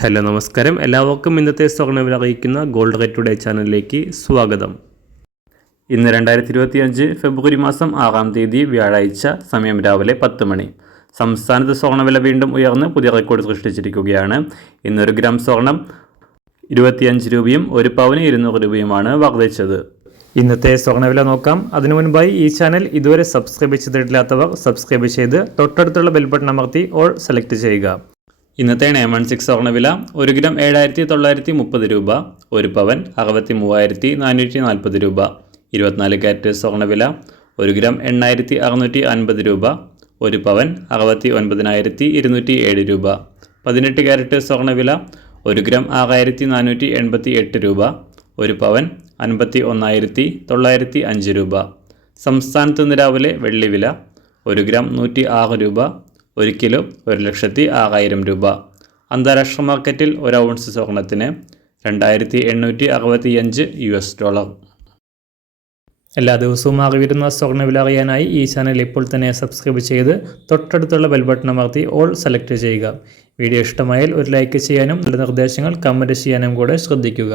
Hello നമസ്കാരം, എല്ലാവർക്കും ഇന്നത്തെ സ്വർണ്ണവില അറിയിക്കുന്ന ഗോൾഡ് റേറ്റ് ടുഡേ ചാനലിലേക്ക് സ്വാഗതം. ഇന്ന് 2025 ഫെബ്രുവരി മാസം 6-ാം തീയതി വ്യാഴാഴ്ച, സമയം രാവിലെ 10 മണി. സംസ്ഥാനത്ത് സ്വർണ്ണവില വീണ്ടും ഉയർന്ന് പുതിയ റെക്കോർഡ് സൃഷ്ടിച്ചിരിക്കുകയാണ്. ഇന്നൊരു ഗ്രാം സ്വർണം 25 രൂപയും ഒരു പവന് 200 രൂപയുമാണ് വർദ്ധിച്ചത്. ഇന്നത്തെ സ്വർണ്ണവില നോക്കാം. അതിനു മുൻപായി ഈ ചാനൽ ഇതുവരെ സബ്സ്ക്രൈബ് ചെയ്തിട്ടില്ലാത്തവർ സബ്സ്ക്രൈബ് ചെയ്ത് തൊട്ടടുത്തുള്ള ബെൽ ബട്ടൺ അമർത്തി ഓൾ സെലക്ട് ചെയ്യുക. ഇന്നത്തെ 916 സ്വർണ്ണവില 1 ഗ്രാം 7,930 രൂപ, ഒരു പവൻ 63,440 രൂപ. 24 കാരറ്റ് സ്വർണ്ണവില 1 ഗ്രാം 8,650 രൂപ, ഒരു പവൻ 69,207 രൂപ. 18 കാരറ്റ് സ്വർണ്ണവില 1 ഗ്രാം 6,488 രൂപ, ഒരു പവൻ 51,905 രൂപ. സംസ്ഥാനത്ത് ഇന്ന് രാവിലെ വെള്ളിവില 1 ഗ്രാം 106 രൂപ, 1 കിലോ 1,06,000 രൂപ. അന്താരാഷ്ട്ര മാർക്കറ്റിൽ 1 ഔൺസ് സ്വർണത്തിന് $2,865. എല്ലാ ദിവസവും അറിവിരുന്ന സ്വർണ്ണവില അറിയാനായി ഈ ചാനൽ ഇപ്പോൾ തന്നെ സബ്സ്ക്രൈബ് ചെയ്ത് തൊട്ടടുത്തുള്ള ബെൽ ബട്ടൺ അമർത്തി ഓൾ സെലക്ട് ചെയ്യുക. വീഡിയോ ഇഷ്ടമായാൽ ഒരു ലൈക്ക് ചെയ്യാനും നല്ല നിർദ്ദേശങ്ങൾ കമൻറ്റ് ചെയ്യാനും കൂടെ ശ്രദ്ധിക്കുക.